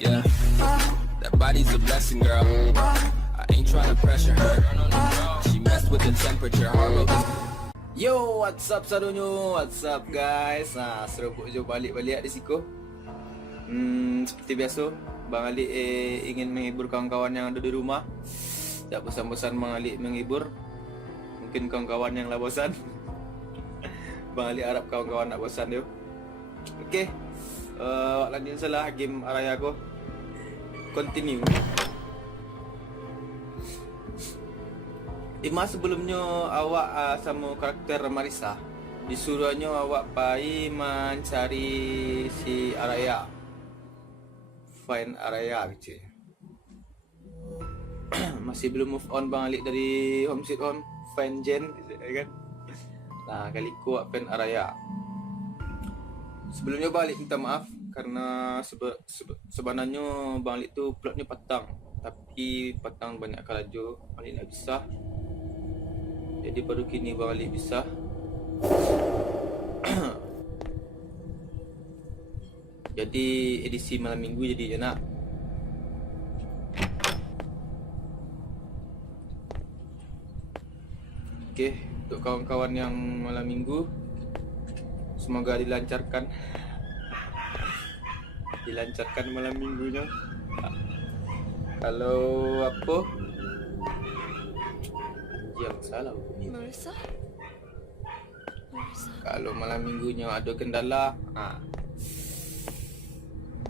Yeah, that body's a blessing, girl. I ain't trying to pressure her. She messed with the temperature. Yo, what's up sadonyo? What's up guys? Seruput je balik-balik di siku. Seperti biasa, Bang Ali ingin menghibur kawan-kawan yang ada di rumah. Tak bosan-bosan Bang Ali menghibur. Mungkin kawan-kawan yang lah bosan. Bang Ali harap kawan-kawan nak bosan dia. Okay, lanjut salah game Araya aku. Continue. Ima sebelumnya awak sama karakter Marisa disuruhnya awak pergi mencari si Araya, find Araya gitu. Masih belum move on Bang Alik dari Home Sweet Home, find Jen kan. Nah, kali ku find Araya. Sebelumnya Bang Alik minta maaf karena sebenarnya Bang Alik tu plotnya patang, tapi patang banyak kalajo Bang Alik nak pisah. Jadi baru kini Bang Ali bisa. Jadi edisi malam minggu jadi je nak. Okey, untuk kawan-kawan yang malam minggu, semoga dilancarkan. Dilancarkan malam minggunya. Kalau apa? Yang salah Marisa? kalau malam minggunya ada kendala,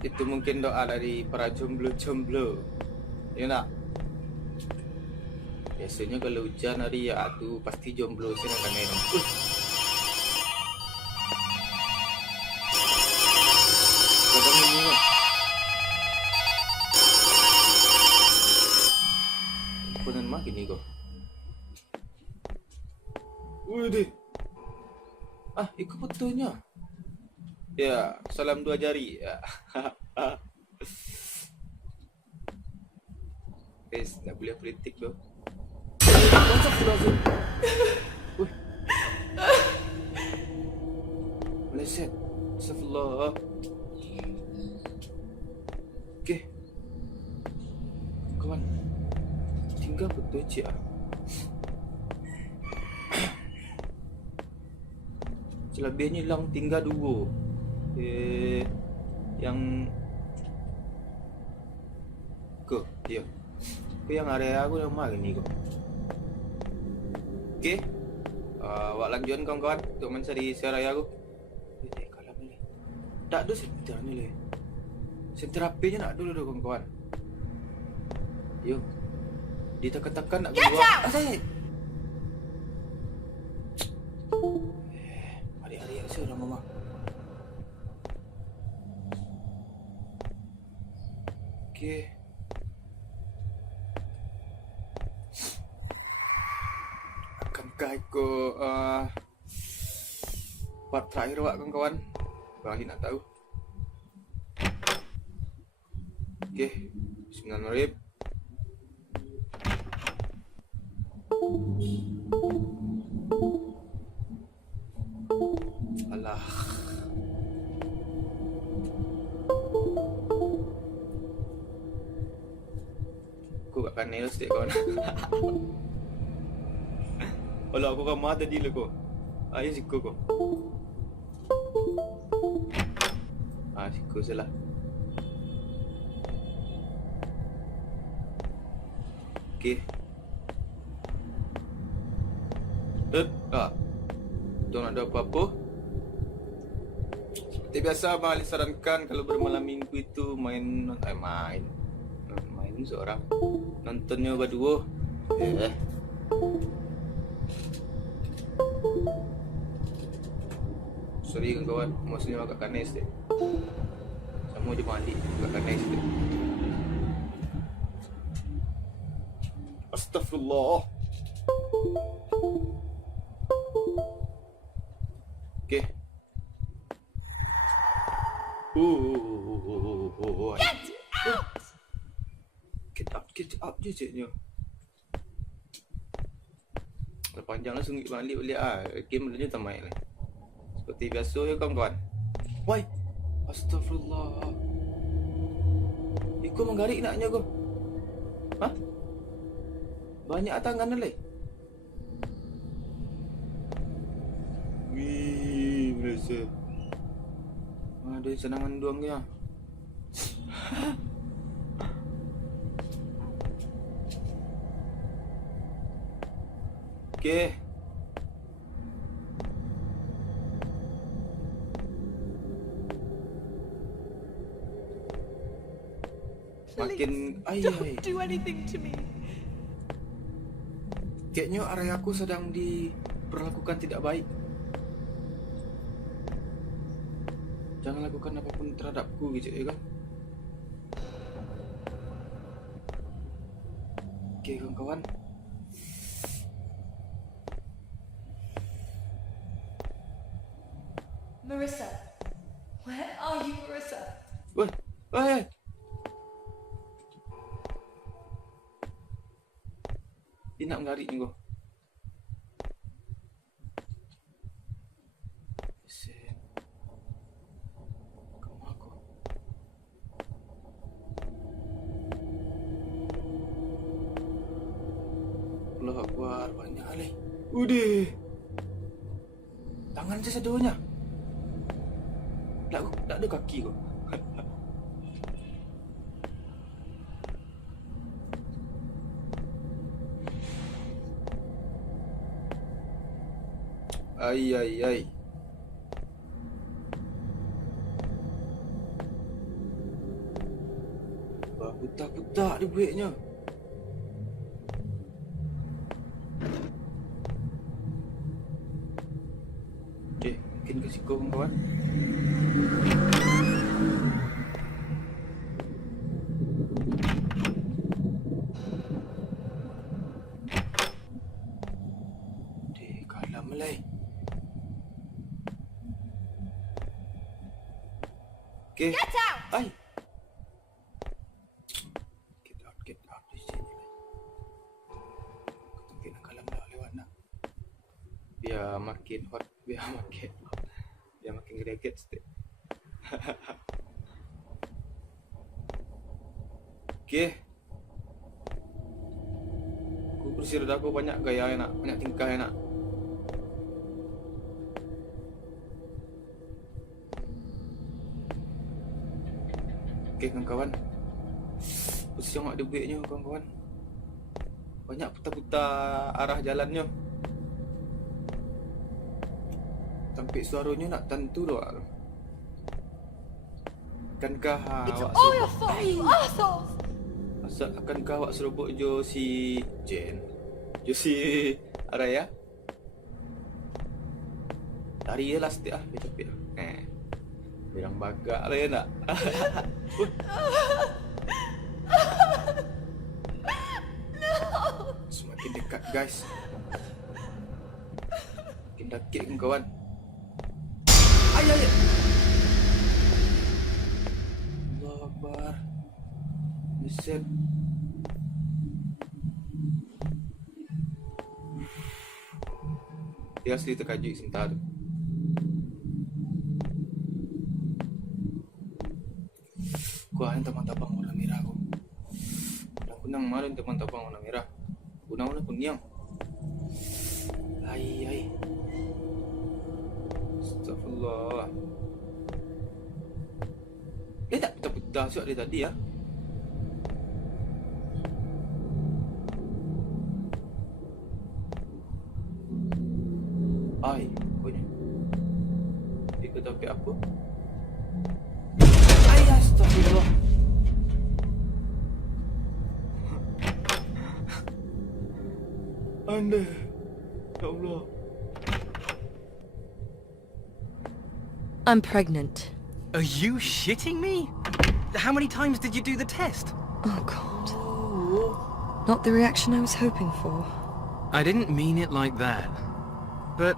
itu mungkin doa dari para jomblo-jomblo. Ya nak? Biasanya kalau hujan hari ya tu pasti jomblo sini akan main. Kodong ini kan? Punan makin ni kau. Wih, ikut fotonya. Ya, salam dua jari. Ya. Guys, tak boleh politik tu. Wih. Meleset. Astagfirullah. Okey. Kawan. Tinggal foto cik ah. Selebihnya hilang tinggal dua. Yang ya. Yang area aku yang mana ni kau? Okey. Awak lanjutkan kawan-kawan untuk mencari si area aku. Kalah boleh. Tak ada center ni leh. Center HP-nya nak dulu dah kawan-kawan. Yo. Ditekan-tekan nak keluar. Saya. Sudah mama. Okey. Akankah ikut part terakhir awak kawan-kawan? Bang Ali nak tahu. Okey. Bismillahirrahmanirrahim. Alah. Aku kat panel sikit kawan. Alah aku ramah tadi lah kau. Ya siku kau. Siku salah. Okey. Don't ada apa-apa. Seperti biasa Abang Ali sarankan kalau bermalam minggu itu main seorang. Nontonnya berdua. Sorry kawan, maksudnya agak kanes deh. Sama je Abang Ali agak kanes deh. Astagfirullah. Okay. Get out je ciknya. Dah panjang lah sungguh balik game dia tak main lah. Seperti biasa ya kawan-kawan. Why? Astagfirullah. kau menggarik naknya kau. Hah? Banyak tangan leh. Wih, berasa. Ada senangan duangnya. Okey. Makin Don't do anything to me. Kayaknya area aku sedang diperlakukan tidak baik. Jangan lakukan apapun terhadapku gitu ya kan. Okey kawan-kawan. Marissa. Where are you, Marissa? Weh, weh. Dia nak mengarik ni kau. Sen. Kamu aku. Allah Akbar, banyak leh. Udih. Tangan saya sedonya. Tak ada kaki kau. Ai. Buta-buta dia buatnya. Okey, mungkin ke siku kawan-kawan. Kalah melai. Okay. Get out! Ay! Get out di sini. Mungkin nak kalah melai lewat nak. Biar makin hot, biar makin greget sikit. Okay. Kursi roda aku banyak gaya nak, banyak tingkah nak. Okey kawan-kawan. Posisi yang ada breaknya kawan-kawan. Banyak putar-putar arah jalannya. Sampai suaranya nak tentu doa. Akankah It's awak all your fault, you assholes! akankah awak serobot jo si Jen? Jo si Araya? Lari je lah setiap dia capek lah. Bilang bagak lah ya nak. Semakin dekat guys. Makin dakik kan kawan. Ay. Allah Akbar. Buset. Dia asli terkajut sebentar tu. Kuah teman-teman warna merah aku. Kunang malu teman-teman warna merah. Kunang warna kuning. Ai. Astagfirullah. Dia tak putah-putah siap dia tadi ya. Ai, punya. Dia kata apa? Ai, astagfirullah. Anda, ya Allah. I'm pregnant. Are you shitting me? How many times did you do the test? Oh, God. Not the reaction I was hoping for. I didn't mean it like that. But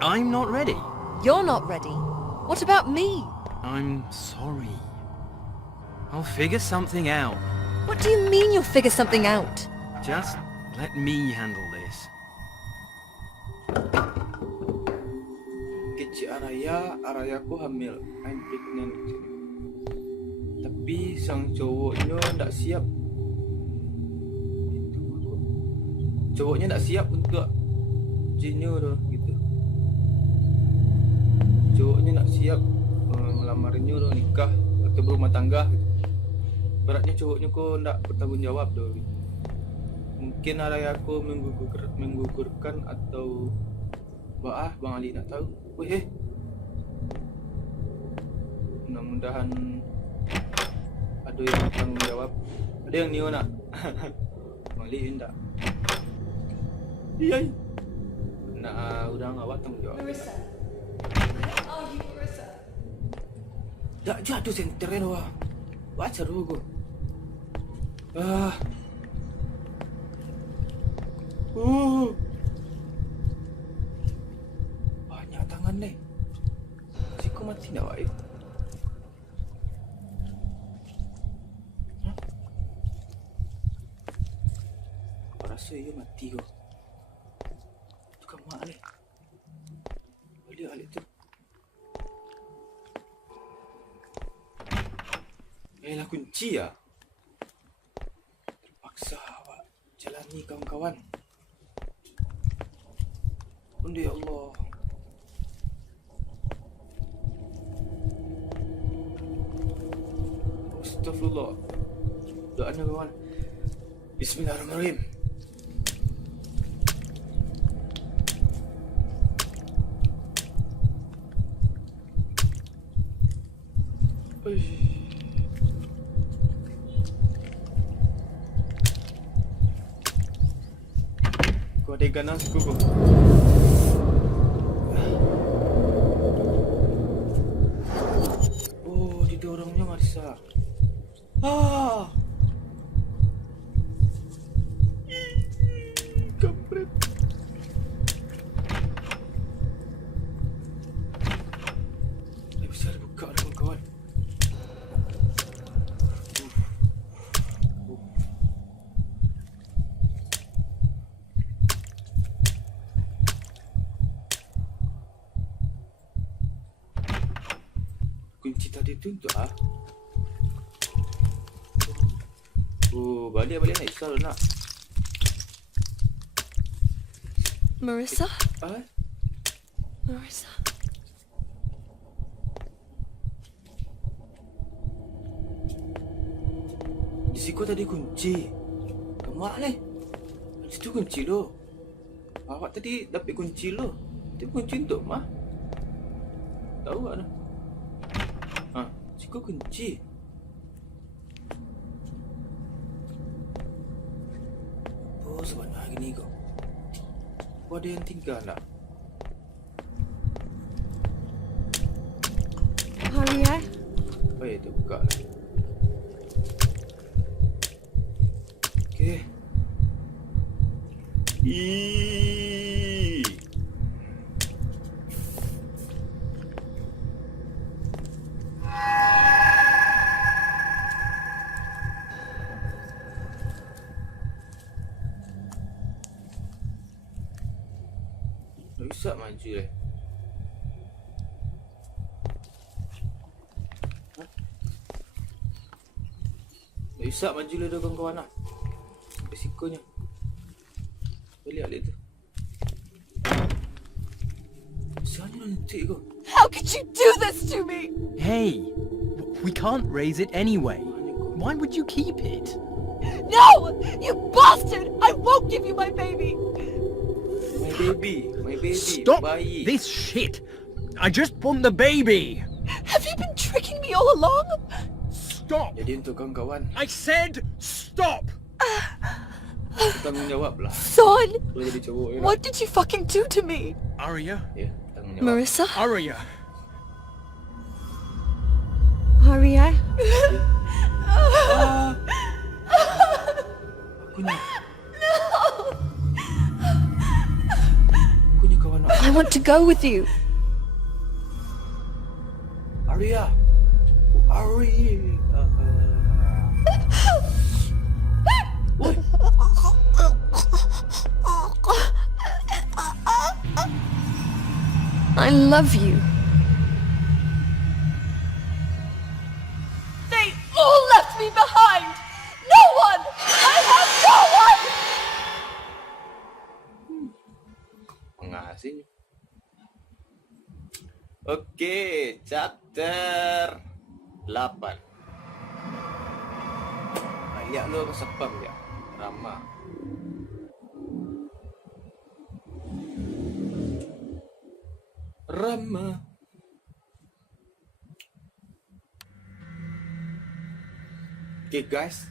I'm not ready. You're not ready. What about me? I'm sorry. I'll figure something out. What do you mean you'll figure something out? Just let me handle this. Kecik Arayaku hamil. I'm pregnant. Tapi sang cowoknya tak siap. Cowoknya tak siap untuk junior tu gitu. Cowoknya tak siap melamarnya tu, nikah atau berumah tangga gitu. Beratnya cowoknya kok tak bertanggungjawab tu gitu. Mungkin arah aku menggugurkan atau Bang Ali nak tahu. Weh, mudah-mudahan ada yang bertanggung jawab. Ada yang Neo nak? Bang Ali tak? Iya. Nak udang awak tanggung jawab. Marissa. Where are you, Marissa? Tak jatuh senteran wah. Baca dulu. Banyak tangan ni. Siku mati nak wak. Aku rasa ia mati kau. Tukang mak ni. Balik alik tu. Lah kunci ya. Terpaksa awak jalani kawan-kawan. Bunda ya Allah. Astagfirullah. Doanya kawan. Bismillahirrahmanirrahim. Kau ada ikan suku kau. Oh, didorongnya Marissa. Kampret. Tak bisa dibuka dah kawan. Kunci tadi tu untuk balik nak isal nak. Marissa? Ah? Marissa? Di situ tadi kunci. Kemak ni. Di situ kunci lo. Awak tadi dapat kunci lo. Tapi kunci untuk mah. Tahu tak nak? Situ kunci. Oh, sebenarnya hari ni kau. Kau ada yang tinggal tak? Hurry, eh? Baik, kita buka lah. Okey. Tak bisa maju lah. Tak bisa maju lah dah kawan-kawan lah. Risikonya. Balik tu. Siapa nak nanti kau? How could you do this to me? Hey, we can't raise it anyway. Why would you keep it? No! You bastard! I won't give you my baby! My baby. Stop Bayi. this shit! I just want the baby! Have you been tricking me all along? Stop! Jadi untuk kawan-kawan, I said stop! tanggungjawab lah. Son! Boleh jadi cowok ya. What did you fucking do to me? Arya? Ya, tanggungjawab. Marissa? Arya! Hurry, eh? Aku ni kawan nak. I want to go with you. Arya. Arya. Oi. I love you. They all me behind! No one! I have no one! Mengasih. Okey, chapter 8. Lihat lu sepam ya. Rama. Okay guys.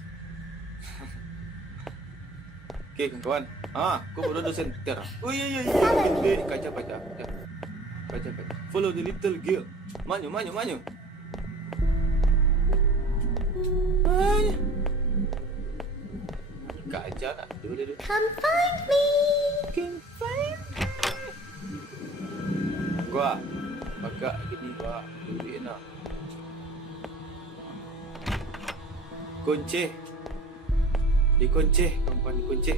Okay kawan. Kau baru dosen center. Oh iya. Kaca. Follow the little girl. Manyu. Kaca nak. Dulu. Come find me. Gua agak gini gua duit nak. Kunci. Dikunci, perempuan dikunci.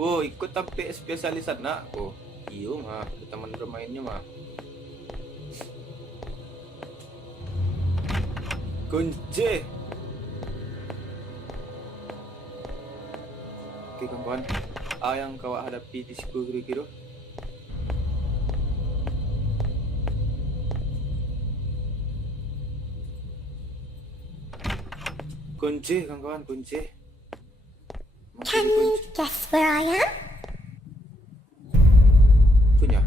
Oh, ikut tampil spesialis nak. Oh, iyo mah, teman bermainnya mah. Kunci. Oke kawan, yang kau hadapi di siku kira-kira. Kunci kawan, kunci. Can you guess where I am? Punya.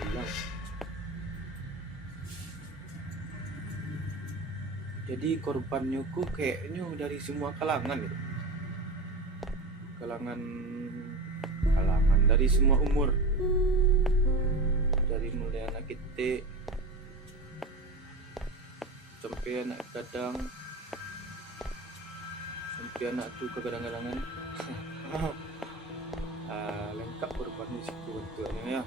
Hilang. Jadi korbannya ku kayaknya dari semua kalangan gitu. Kalangan dari semua umur. Dari mulai anak kecil sampai anak kadang, sampai anak tu kadang-kadangan. Lengkap korban musiku bentuknya ya.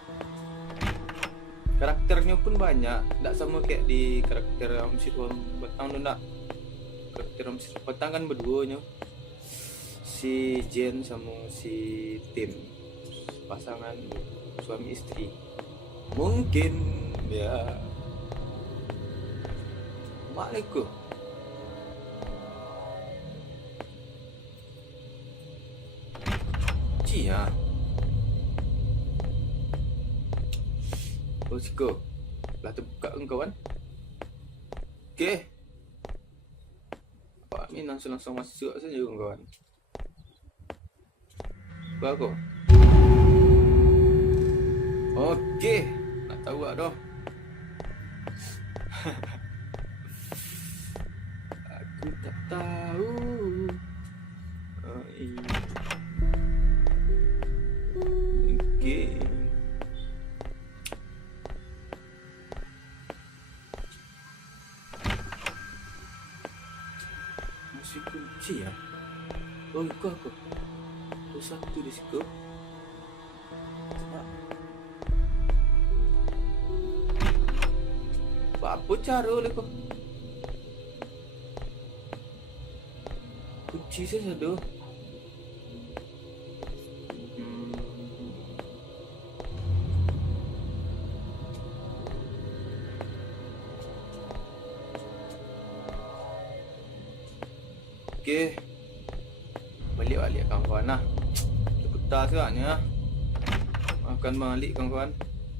Karakternya pun banyak, tak sama kayak di karakter Mesir Batang tu nak. Karakter Mesir Batang kan berduanya, si Jen sama si Tim, pasangan suami istri. Mungkin ya. Waalaikum. Cia. Bosku, lah terbuka engkau kan? Okey. Pak Amin langsung masuk saja kawan. Bagus. Okey, nak tahu tak dah? Aku tak tahu. Okey. Masih kunci ya? Oh, aku. Oh, satu di situ. Apa cara le kau? Kunci saya ada. Okey. Balik kawan-kawan lah. Petang sekarangnya. Akan balik kawan-kawan.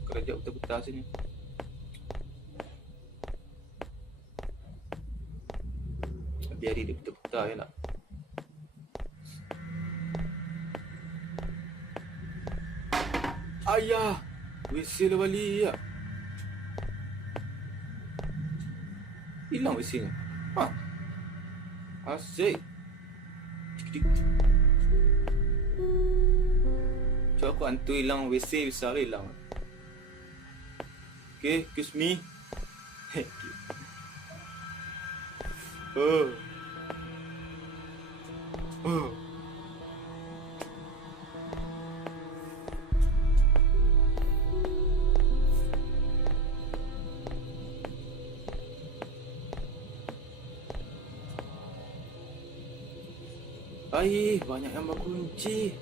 Kerja petang sini. Biar dia petang ya nak. Ayah, WC dah balik ya. Hilang WC-nya. Asyik. Coba aku hantu hilang WC besar hilang. Okay, excuse me. Oh. Ai, banyak yang berkunci.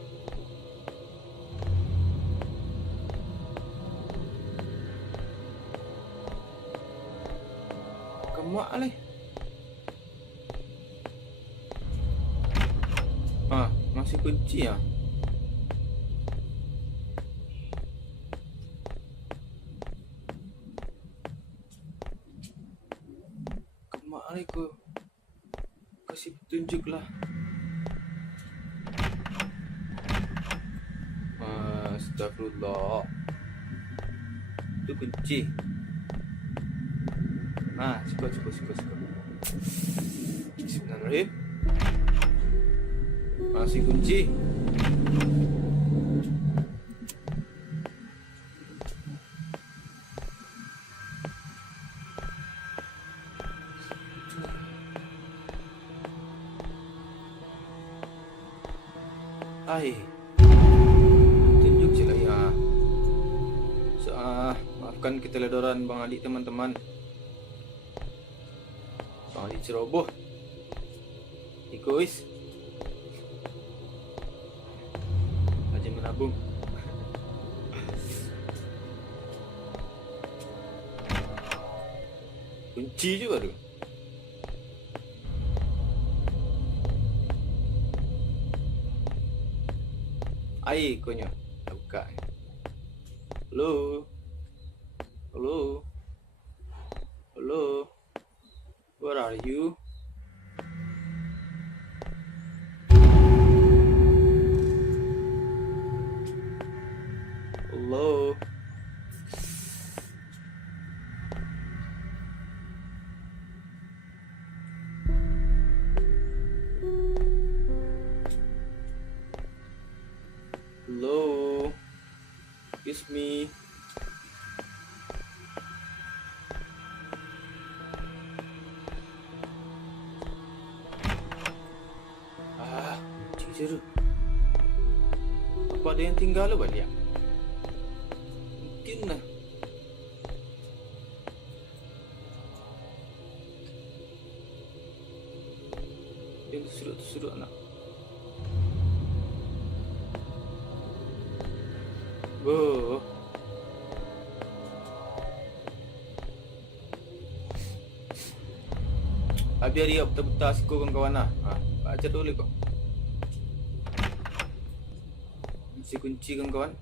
Alamak lah. Masih kunci ah. Kemak lah aku. Kasih petunjuk lah. Astagfirullah. Itu kunci. Cukup. Bismillahirrahmanirrahim. Masih kunci. Tunjuk je lah ya. Maafkan keteledoran Bang Ali teman-teman. Bang Ali ceroboh. Egois. Aja menabung. Kunci juga tu. Air konyo. Dah buka. Hello. Where are you? Hello. Hello. It's me. Cicer. Apa ada yang tinggal lah balik? Mungkin lah. Dia tersedut anak. Boh. Habis dia betul-betul siku kawan-kawan lah. Baca dulu kau. Si kunci kawan-kawan.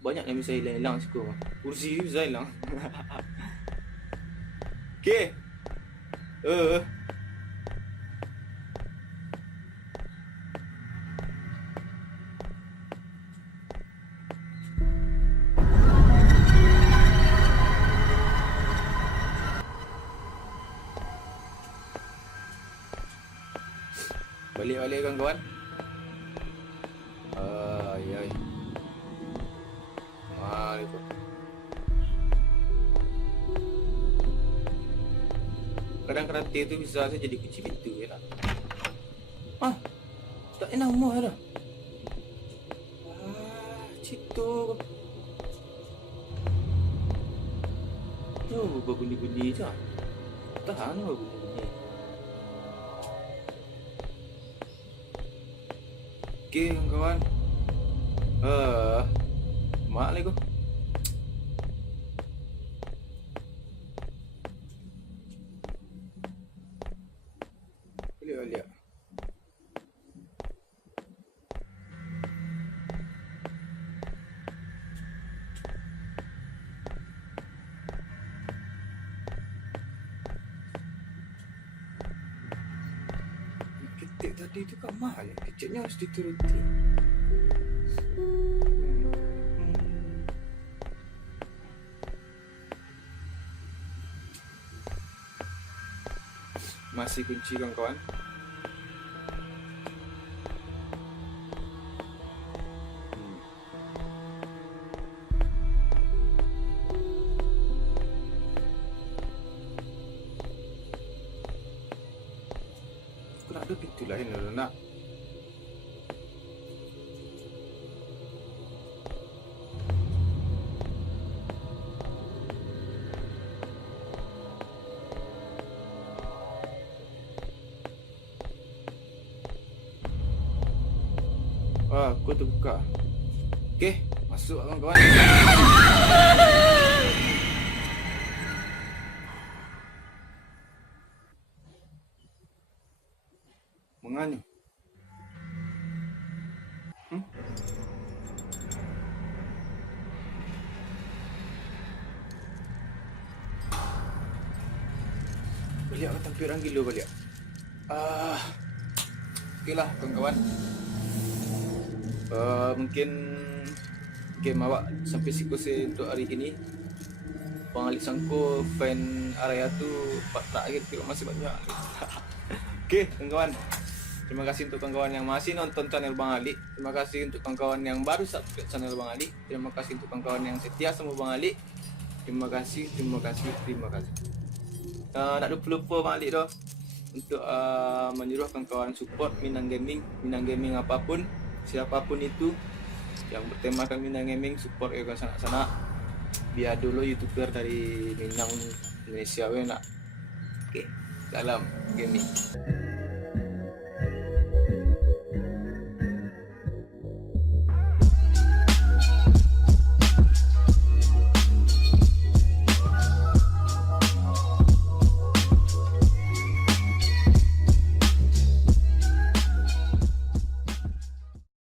Banyak yang bisa hilang siku. Kursi ni bisa hilang. Okay. Balik kawan-kawan. Ay. Mari tu. Kadang kereta tu bisa saja jadi kunci pintu je lah. Tak enak rumah dah. Cik tu. Berbunyi-bunyi je. Tahan berbunyi-bunyi. Okay kawan. Mak lagi. Boleh. Ketik tadi tu kat mahal. Keciknya harus dituruti. Masih kunci kawan-kawan. Aku nak ada pintu lain lah nak. Aku terbuka. Okay, Masuk kawan-kawan. Mengani. Balik aku tampil orang gila balik. Okeylah kawan-kawan. Mungkin game awak sampai siku untuk hari ini. Bang Ali sangko fan area tu tak akhir tengok masih banyak. Okey kawan-kawan. Terima kasih untuk kawan-kawan yang masih nonton channel Bang Ali. Terima kasih untuk kawan-kawan yang baru subscribe channel Bang Ali. Terima kasih untuk kawan-kawan yang setia sama Bang Ali. Terima kasih. Tak lupa Bang Ali dah untuk menyuruh kawan-kawan support Minang Gaming apapun, siapapun itu yang bertemakan Minang Gaming, support ya kan sana-sana. Biar dulu YouTuber dari Minang Malaysia nak. Okey, salam gaming.